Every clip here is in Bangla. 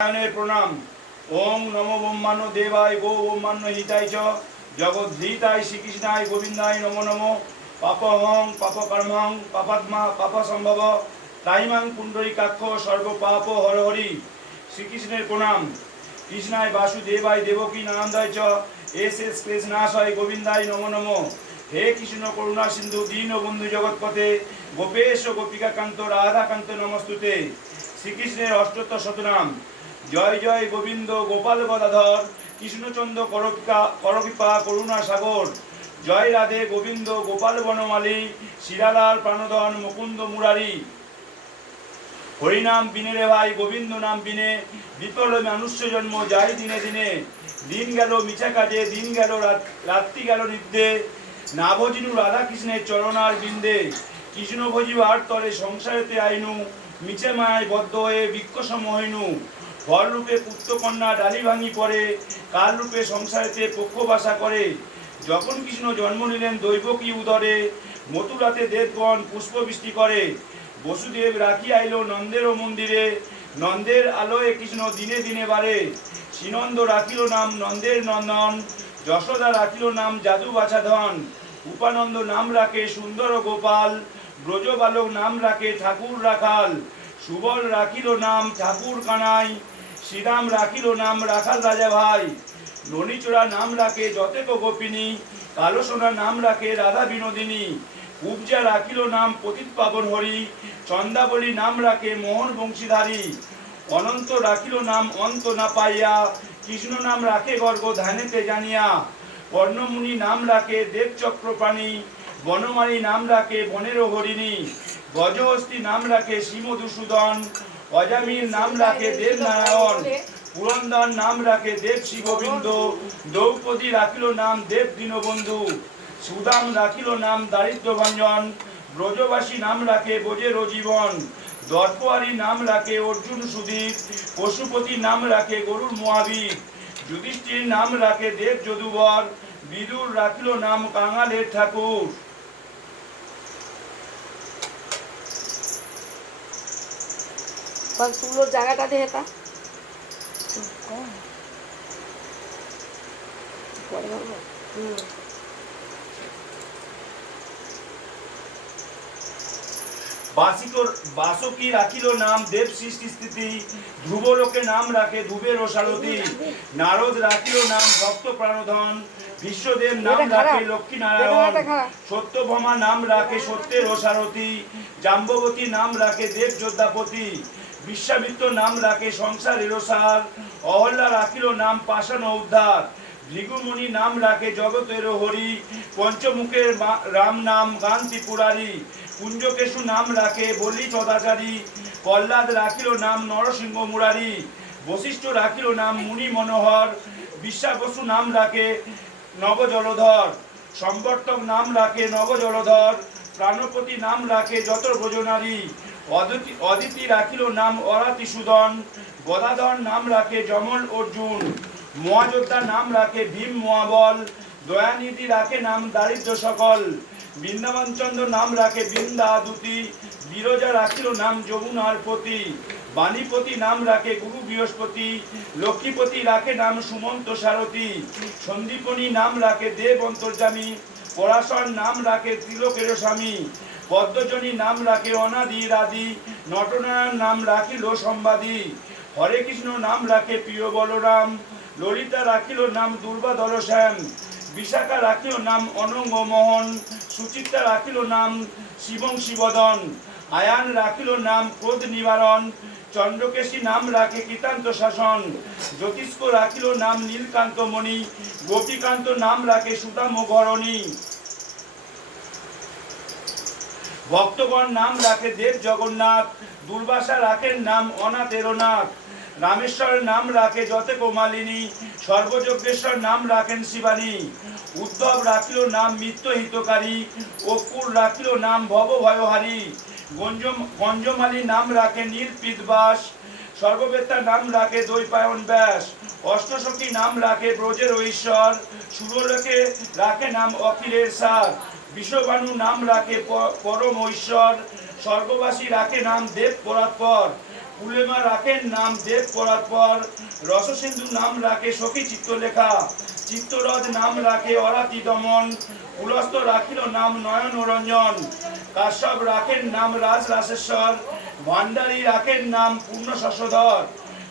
নারায়ণের প্রণাম। ওং নমো ব্রহ্মাণ্য দেবায় গো ব্রহ্মাণ্য হিতাই চ। জগদ্ধীতায় শ্রীকৃষ্ণায় গোবিন্দায় নমো নমো। পাপহং, পাপকর্মং, পাপাত্মা পাপ সম্ভব তাইমাং পুণ্ডরীকাক্ষ সর্ব পাপ হর হরি শ্রীকৃষ্ণের প্রণাম। কৃষ্ণায় বাসুদেবায় দেবকী নানন্দায় চ। এস এস কৃষ্ণাশয় গোবিন্দায় নমো নমো। হে কৃষ্ণ করুণা সিন্ধু, দীন বন্ধু জগৎপথে। গোপেশ গোপিকাকান্ত, রাধাকান্ত নমস্তুতে। শ্রীকৃষ্ণের অষ্টত্তর শতনাম। জয় জয় গোবিন্দ গোপাল গদাধর, কৃষ্ণচন্দ্র করকিকা করকৃপা, করুণা সাগর। জয় রাধে গোবিন্দ গোপাল বনমালী, শিরালাল প্রাণধন মুকুন্দ মুরারি। হরিনাম বিনে রে ভাই, গোবিন্দ নাম বিনে বিতল মানুষ্য জন্ম যাই দিনে দিনে। দিন গেল মিছা কাজে, দিন গেল রাত- রাত্রি গেল নিদ্রে। না ভজিনু রাধা কৃষ্ণের চরণার বিন্দে। কৃষ্ণ ভজিবার তরে সংসারেতে আইনু, মিছে মায় বদ্ধ হয়ে বৃক্ষসম হইনু। ফল রূপে পুত্র কন্যা ডালি ভাঙি পড়ে কাল রূপে সংসারেতে পক্ষ বাসা করে। যখন কৃষ্ণ জন্ম নিলেন দৈবকী উদরে, মথুরাতে দেবগণ পুষ্পবৃষ্টি করে। বসুদেব রাখি আইল নন্দেরও মন্দিরে, নন্দের আলোয় কৃষ্ণ দিনে দিনে বাড়ে। শ্রীনন্দ রাখিল নাম নন্দের নন্দন, যশোদা রাখিল নাম জাদু বাছাধন উপানন্দ নাম রাখে সুন্দর গোপাল ব্রজ বালক নাম রাখে ঠাকুর রাখাল। সুবল রাখিল নাম ঠাকুর কানাই। শ্রীরাম রাখিল, নাম রাখাল রাজা ভাই। ননীচোরা নাম রাখে যতেক গোপিনী কালো সোনা নাম রাখে রাধা বিনোদিনী। উপজা রাখিল নাম পতিত পাবন হরি, চন্দাবলী নাম রাখে মোহন বংশীধারী। অনন্ত রাখিল নাম অন্ত না পাইয়া, কৃষ্ণ নাম রাখে গর্গ ধ্যানেতে জানিয়া। কর্ণমুনি নাম রাখে দেবচক্র প্রাণী বনমালী নাম রাখে বনের হরিণী। গজহস্তি নাম রাখে শিমধুসূদন অজামির নাম রাখে দেব নারায়ণ, পুরন্দর নাম রাখে দেব শিববিন্দ, দ্রৌপদী রাখিল নাম দেব দীনবন্ধু, সুদাম রাখিল নাম দারিদ্র ভঞ্জন, ব্রজবাসী নাম রাখে বোঝের জীবন দর্পহারী নাম রাখে অর্জুন সুদীপ, পশুপতি নাম রাখে গরুর মহাবীর, যুধিষ্ঠির নাম রাখে দেব যদুবর, বিদুর রাখিল নাম কাঙালের ঠাকুর। বাসিকর বাসকি রাখিল নাম? দেব সৃষ্টি স্থিতি। ধ্রুব লোকে নাম রাখে রসালতি নারদ রাখিল নাম ভক্ত প্রাণধন। বিশ্বদেব নাম রাখে লক্ষ্মী নারায়ণ সত্যভমা নাম রাখে সত্যের রসারতি জাম্ববতী নাম রাখে দেব যোদ্ধাপতি। বিশ্বামিত্র নাম রাখে সংসারের সার অহল্লা রাখিল নাম পাষাণ উদ্ধার। ভৃগুমুনি নাম রাখে জগতের হরি। পঞ্চমুখের রাম নাম গান ত্রিপুরারি কুঞ্জকেশু নাম রাখে বলি সদাচারী কল্লাদ রাখিল নাম নরসিংহ মুরারি। বশিষ্ঠ রাখিল নাম মুনি মনোহর। বিশ্বাবসু নাম রাখে নবজলধর। সম্বর্তক নাম রাখে নবজলধর। প্রাণপতি নাম রাখে যত ব্রজনারী অদিতি রাখিল নাম অরাতি সুদন, গদাধর নাম রাখে যমল অর্জুন, মহাযোদ্ধা নাম রাখে ভীম মহাবল, দয়ানিধি রাখে নাম দারিদ্র সকল, বৃন্দাবনচন্দ্র নাম রাখে বৃন্দা দুতি বিরজা রাখিল নাম যমুনার পতি বাণীপতি নাম রাখে গুরু বৃহস্পতি, লক্ষ্মীপতি রাখে নাম সুমন্ত সারথী, সন্দীপনী নাম রাখে দেব অন্তর্জামী পরাশর নাম রাখে তিলকের স্বামী পদ্মজনী নাম রাখে অনাদি রাদি, নটনারায়ণ নাম রাখিল সম্বাদী। হরে কৃষ্ণ নাম রাখে প্রিয় বলরাম, ললিতা রাখিল নাম দুর্বাধর শ্যাম বিশাখা রাখিল নাম অনঙ্গ মোহন, সুচিত্রা রাখিল নাম শিবং শিবদন, আয়ান রাখিল নাম ক্রোধ নিবারণ, চন্দ্রকেশী নাম রাখে কৃতান্ত শাসন, জ্যোতিষ্ক রাখিল নাম নীলকান্ত মণি, গোপীকান্ত নাম রাখে সুদাম ঘরণী। ভক্তগণ নাম রাখে দেব জগন্নাথ, দুর্বাসা রাখেন নাম অনাথেরনাথ রামেশ্বরের নাম রাখে যতে কোমালিনী, সর্বযজ্ঞেশ্বর নাম রাখেন শিবানী। উদ্ধব রাখিল নাম মিত্র হিতকারী অকুর রাখিল নাম ভব ভয়হারী। গঞ্জম, গঞ্জমালী নাম রাখে নীলপিতবাস সর্ববেত্তা নাম রাখে দৈপায়ন ব্যাস। অষ্টসখী নাম রাখে ব্রজের ঐশ্বর, সুরলোকে রাখে নাম অখিলের সার। বিশ্ববানু নাম রাখে পরম ঐশ্বর। স্বর্গবাসী রাখে নাম দেব পরাৎপর কুলেমা রাখেন নাম দেব পরাৎপর রসসিন্ধু নাম রাখে সখী চিত্রলেখা চিত্তরথ নাম রাখে অরাতি দমন। পুলস্ত রাখিল নাম নয়ন রঞ্জন। কাশ্যপ রাখেন নাম রাজ রাসেশ্বর ভান্ডারী রাখেন নাম পূর্ণ শশধর।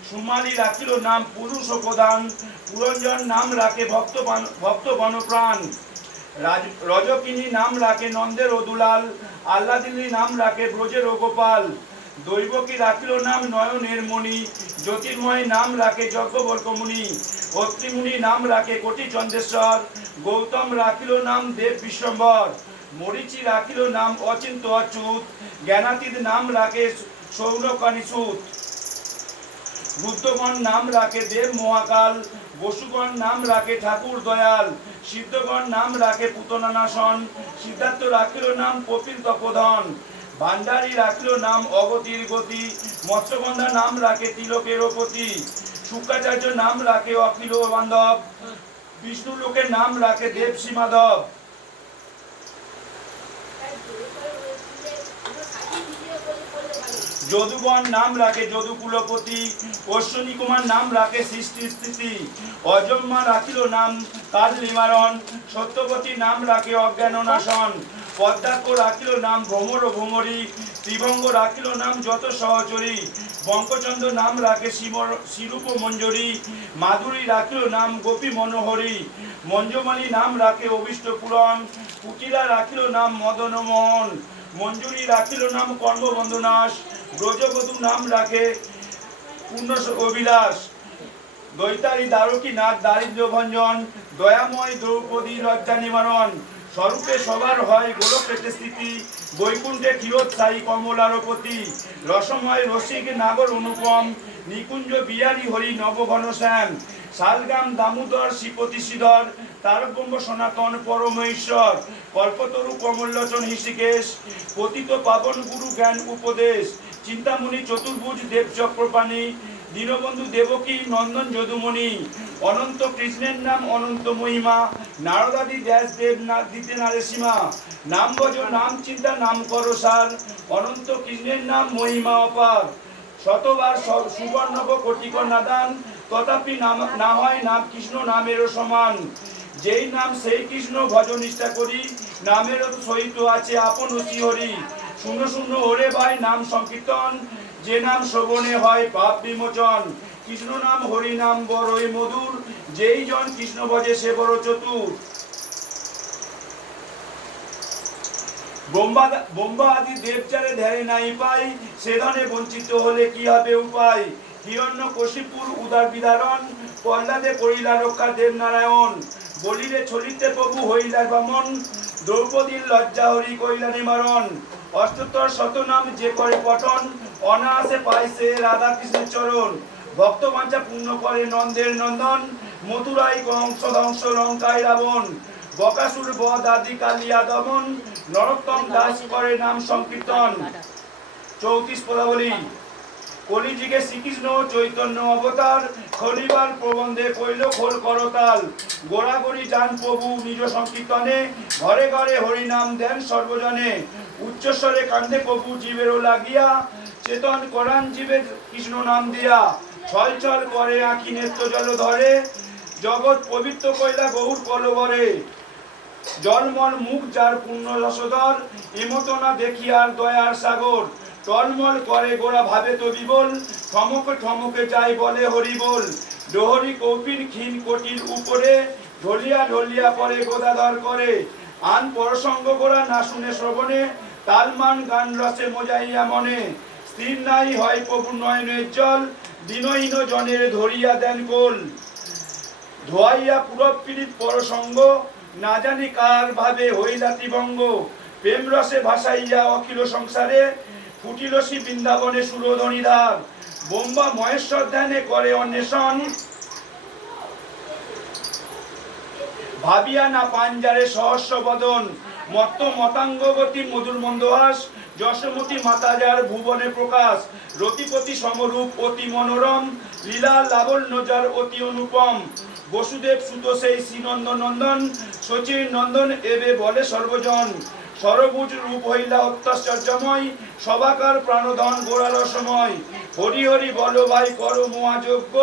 সুমালি রাখিল নাম পুরুষ প্রধান। পুরঞ্জন নাম রাখে ভক্ত ভক্ত বনপ্রাণ। রজকিনী নাম রাখে নন্দের অদুলাল আল্লাদিনী নাম রাখে ব্রজের গোপাল দৈবকী রাখিল নাম নয়নের মণি, জ্যোতির্ময় নাম রাখে যজ্ঞবর্কমুনি অত্রিমুনি নাম রাখে কোটি চন্দ্রেশ্বর গৌতম রাখিল নাম দেব বিশ্বম্বর, মরিচি রাখিল নাম অচিন্ত অচ্যুত, জ্ঞানাতীত নাম রাখে সৌরকানী সুত বুদ্ধগণ নাম রাখে দেব মহাকাল, বসুগণ নাম রাখে ঠাকুর দয়াল, সিদ্ধগণ নাম রাখে পুতনানাসন সিদ্ধার্থ রাখিল নাম কপিল তপোধন ভান্ডারী রাখিল নাম অগতির গতি, মৎস্যগন্ধা নাম রাখে তিলকের পতি শুক্রাচার্য নাম রাখে অখিল বান্ধব বিষ্ণু লোকের নাম রাখে দেব সীমাধব। যদুবন নাম রাখে যদু কুলপতি অশ্বিনী কুমার নাম রাখে সৃষ্টি স্থিতি অজম্মা রাখিল নাম কাল নিবারণ, সত্যপতি নাম রাখে অজ্ঞান নাশন পদ্মাক্ষ রাখিল নাম ভ্রমর ভ্রমরী, ত্রিভঙ্গ রাখিল নাম যত সহচরী, বঙ্কচন্দ্র নাম রাখে শিবর শিরূপ মঞ্জরি, মাধুরী রাখিল নাম গোপী মনোহরী মঞ্জুমণি নাম রাখে অভিষ্ট পুরন কুটিলা রাখিল নাম মদন মোহন মঞ্জুরি রাখিল নাম কর্মবন্ধনাশ ব্রজবধূ নাম রাখে পূর্ণ অভিলাষ। দৈতারি দ্বারকী নাথ দারিদ্র ভঞ্জন, দয়াময় দ্রৌপদী লজ্জা নিবারণ। স্বরূপে সবার হয় গোলকেটে স্থিতি বৈকুণ্ঠে ক্ষীরোৎসাহী কমলারপতি। রসময় রসিক নাগর অনুপম, নিকুঞ্জ বিহারী হরি নবঘন শ্যাম। শালগ্রাম দামোদর শ্রীপতি শ্রীধর, তারকব্রহ্ম সনাতন পরমেশ্বর, কল্পতরু কমললোচন হৃষিকেশ পতিত পাবন গুরু জ্ঞান উপদেশ, চিন্তামণি চতুর্ভুজ দেব চক্রপাণী, দীনবন্ধু দেবকী নন্দন যদুমণি, অনন্ত কৃষ্ণের নাম অনন্ত মহিমা, নারদাদি ব্যাস দেব না দিতে নারে সীমা, নাম ভজ নাম চিন্তা নাম করো সার, অনন্ত কৃষ্ণের নাম মহিমা অপার। শতবার সুবর্ণব কোটিক নাদান তথাপি না হয় নাম কৃষ্ণ, নামেরও সমান। যেই নাম সেই কৃষ্ণ ভজ নিষ্ঠা করি নামের সহিত আছে আপন হরি শূন্য শূন্য ওরে ভাই নাম সংকীর্তন, যে নাম শ্রবণে হয় পাপ বিমোচন। কৃষ্ণ নাম, হরি নাম বড়ই মধুর, যেই জন কৃষ্ণ ভজে সে বড় চতুর। দেবচারে ধ্যানে নাই পাই বঞ্চিত হলে কি হবে উপায়? হিরণ্য কশিপুর উদার করিলা রক্ষা দেব নারায়ণ বলিলে প্রভু হইলা দ্রৌপদীর লজ্জা হরি কইলা নিবারণ অষ্টোত্তর শতনাম যে করে পঠন, অনায়াসে পাইছে রাধা কৃষ্ণের চরণ। ভক্ত পূর্ণ করে নন্দের নন্দন, মথুরাই কংস ধ্বংস লঙ্কায় রাবণ। বকাসুর বধ আদি কালিয়া দমন নরোত্তম দাস করে নাম সংকীর্তন। চৌত্রিশ পদাবলী। কলিযুগে শ্রীকৃষ্ণ চৈতন্য অবতার খনিবার প্রবন্ধে কইল খোল করতাল। গোড়াগড়ি যান প্রভু নিজ সংকীর্তনে, ঘরে ঘরে হরিনাম দেন সর্বজনে। উচ্চস্বরে কান্দে প্রভু জীবেরও লাগিয়া, চেতন করান জীবের কৃষ্ণ নাম দিয়া। ছল ছল করে আঁকি নেত্র জল ধরে, জগৎ পবিত্র কইলা গৌর কলবরে। জলমল মুখ যার পূর্ণ রসদর এমতনা দেখিয়ার দয়ার সাগর। টলমল করে গোড়া ভাবে তো বিবল ঠমকে ঠমকে যাই বলে হরি বল। ডোহরি কৌপিন ক্ষীণ কোটির উপরে, ঢলিয়া ঢলিয়া পরে গোদাধর করে। আন পরসঙ্গ গোড়া না শুনে শ্রবণে, তালমান গান রসে মোজাইয়া মনে। স্থির নাই হয় প্রভু নয়নের জল, দিনহীন জনের ধরিয়া দেন কোল ধোয়াইয়া পুরপীড়িত পরসঙ্গ না জানি কার ভাবে হইলা ত্রিভঙ্গ প্রেম রসে ভাসাইয়া অখিল সংসারে ফুটিলসি বৃন্দাবনে সুরধনী ধার বোম্বা মহেশ্বর ধ্যানে করে অন্বেষণ। ভাবিয়া না পাঞ্জারে সহস্র বদন, মত্ত মতাঙ্গবতী মধুর মন্দহাস যশমতী মাতাজার ভুবনে প্রকাশ। রতিপতি সমরূপ অতি মনোরম, লীলা লাবণ্য যার অতি অনুপম। বসুদেব সুত সেই শ্রীনন্দ নন্দন শচীর নন্দন এবে বলে সর্বজন। সরবুজ রূপ হইলা অত্যাশ্চর্যময় সবাকার প্রাণধন গোড়াল সময় হরি হরি বল ভাই করো মহাযজ্ঞ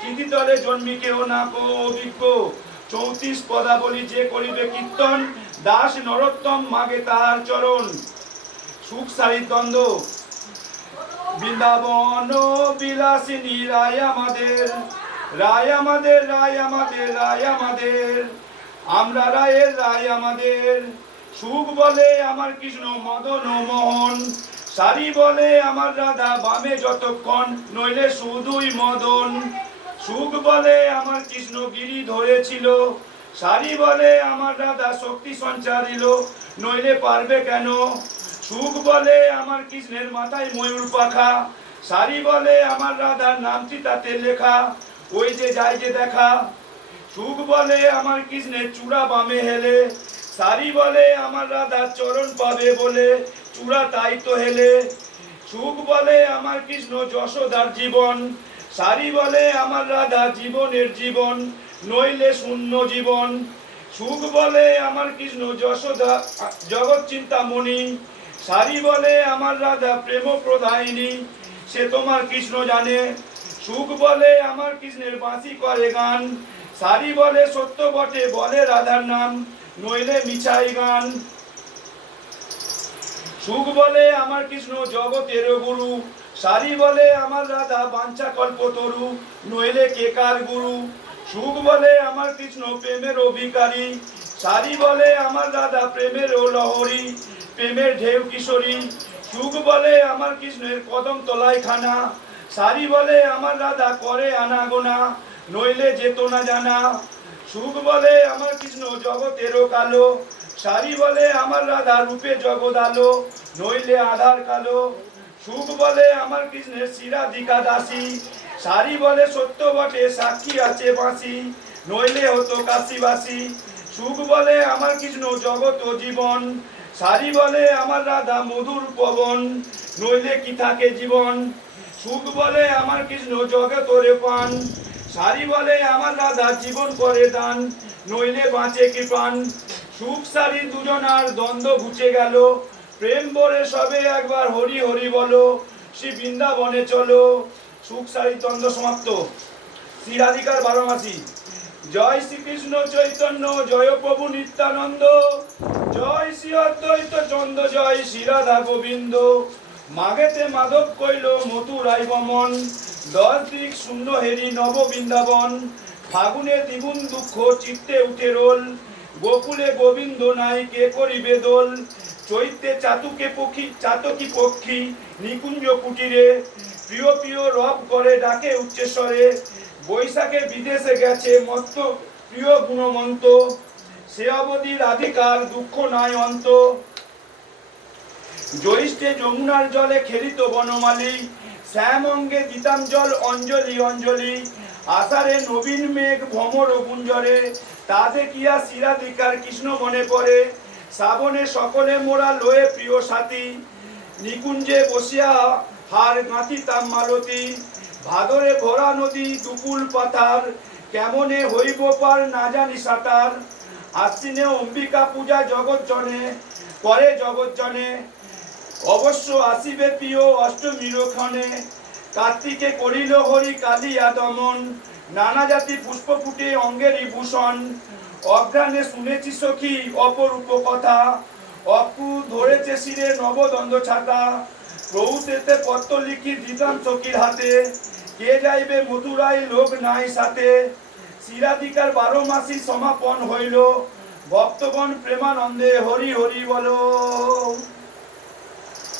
চিতিতলে জন্মি কেউ না কো অভিজ্ঞ। চৌত্রিশ পদাবলী যে করিবে কীর্তন, দাস নরোত্তম মাগে তাহার চরণ। সুখ সারির দ্বন্দ্ব। বৃন্দাবন বিলাসিনী রায় আমাদের। রায় আমাদের রায় আমাদের রায় আমাদের। আমরা রায়ের রায় আমাদের। সুখ বলে আমার কৃষ্ণ মদন মোহন। সারি বলে আমার রাধা, বামে যতক্ষণ, নইলে শুধুই মদন। সুখ বলে আমার কৃষ্ণ গিরি ধরেছিল। সারি বলে আমার রাধা শক্তি সঞ্চারিল। নইলে পারবে কেন? সুখ বলে আমার কৃষ্ণের মাথায় ময়ূর পাখা। সারি বলে আমার রাধার নামটি তাতে লেখা। ওই যে যায় যে দেখা, সুখ বলে আমার কৃষ্ণের চূড়া বামে হেলে, সারি বলে আমার রাধার চরণ পাবে বলে, চূড়া তাই তো হেলে। সুখ বলে আমার কৃষ্ণ যশোদার জীবন, সারি বলে আমার রাধা জীবনের জীবন, নইলে শূন্য জীবন। সুখ বলে আমার কৃষ্ণ যশোদা, জগৎ চিন্তামণি, সারি বলে আমার রাধা প্রেম প্রদায়িনী সে তোমার কৃষ্ণ জানে। সুখ বলে আমার কৃষ্ণের বাঁশি করে গান, সারি বলে সত্য বটে, বলে রাধার নাম, নইলে মিছাই গান। সুখ বলে আমার কৃষ্ণ জগতের গুরু, সারি বলে আমার রাধা বাঞ্ছা কল্প তরু, নইলে কেকার গুরু? সুখ বলে আমার কৃষ্ণ প্রেমের অভিকারী, সারি বলে আমার রাধা প্রেমের ও লহরী, প্রেমের ঢেউ কিশোরী। সুখ বলে আমার কৃষ্ণের কদম তলায় খানা সারি বলে, আমার রাধা করে আনাগোনা, নইলে যেত না জানা। সুখ বলে, আমার কৃষ্ণ জগতেরও কালো। সারি বলে, আমার রাধা রূপে জগৎ আলো, নইলে আধার কালো। সুখ বলে, আমার কৃষ্ণের শিরাধিকা দাসী। সারি বলে, সত্য বটে, সাক্ষী আছে বাঁশি, নইলে হতো কাশিবাসী। সুখ বলে, আমার কৃষ্ণ জগৎ ও জীবন। সারি বলে, আমার রাধা মধুর পবন, নইলে কি থাকে জীবন? সুখ বলে আমার কৃষ্ণ জগৎ ওরে পান, সারি বলে আমার রাধা জীবন করে দান, নইলে বাঁচে কি প্রাণ? সুখ সারি দুজনার দ্বন্দ্ব ঘুচে গেল, প্রেম বলে সবে একবার হরি হরি বলো, শ্রী বৃন্দাবনে চলো। সুখ সারি দ্বন্দ্ব সমাপ্ত। শ্রী রাধিকার বারো মাসি জয় শ্রীকৃষ্ণ চৈতন্য, জয় প্রভু নিত্যানন্দ। জয় শ্রী অদ্বৈত চন্দ্র, জয় শ্রী রাধা গোবিন্দ। মাগেতে মাধব কইল মথুরাই বমন দশ দিক শূন্য হেরি নব বৃন্দাবন। ফাগুনে দ্বিগুণ দুঃখ চিত্তে উঠে রোল। গোকুলে গোবিন্দ নাই, কে করিবে দোল? চৈত্রে চাতুকে পক্ষী, চাতকি পক্ষী, নিকুঞ্জ কুটিরে। প্রিয় প্রিয়, রব করে ডাকে উচ্চেশ্বরে বৈশাখে বিদেশে গেছে মত্ত প্রিয় গুণমন্ত। সে অবধি রাধিকার দুঃখ নাই অন্ত। জ্যৈষ্ঠে যমুনার জলে খেলিত বনমালী শ্যাম অঙ্গে দিতাম জল অঞ্জলি অঞ্জলি, আষাঢ়ে নবীন মেঘ ভ্রমর গুঞ্জরে তা দেখিয়া শিরাধিকার কৃষ্ণ মনে পড়ে, শ্রাবণে সকলে মোরা লয়ে প্রিয় সাথী, নিকুঞ্জে বসিয়া হার গাঁথিতাম মালতী, ভাদরে ভরা নদী দুকুল পাথার কেমনে হইব পার না জানি সাঁতার, আশ্বিনে অম্বিকা পূজা জগৎ জনে করে জগৎ জনে অবশ্য আসিবে প্রিয় অষ্টমীর কার্তিকে করিল হরি কালিয়া দমন নানা জাতি পুষ্প ফুটে অঙ্গেরই ভূষণ অজ্ঞানে শুনেছি সখী অপরূপ কথা। অপু ধরেছে শিরে নবদণ্ড ছাতা। প্রভুতেতে পত্র লিখি দিতাম সখীর হাতে। কে যাইবে মধুরাই লোক নাই সাথে। শিরাধিকার বারো মাসি সমাপন হইল। ভক্তগণ প্রেমানন্দে হরি হরি বলো।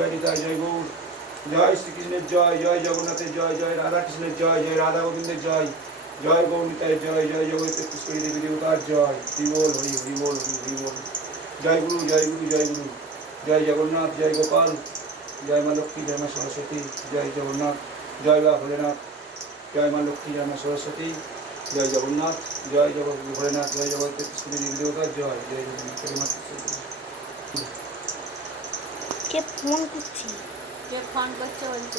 জয় গীতা জয় গৌর জয় শ্রীকৃষ্ণের জয় জয় জগন্নাথের জয় জয় রাধা কৃষ্ণের জয় জয় রাধা গোবিন্দের জয় জয় গৌমিতায় জয় জয় জগৎ পুষ্করী দেবী দেবতার জয় হরি বল হরি হরি বল হরি হরি বল জয় গুরু জয় গুরু জয় গুরু জয় জগন্নাথ জয় গোপাল জয় মা লক্ষ্মী জয় মা সরস্বতী জয় জগন্নাথ জয় বা ভোলেনাথ জয় মা লক্ষ্মী জয় মা সরস্বতী জয় জগন্নাথ জয় জগৎ ভোলেনাথ জয় জগৎ পুষ্করী দেবী দেবতার জয় জয় জগন্নাথ জয় মা কে ফোন করছি। কে ফোন করছে বলছে।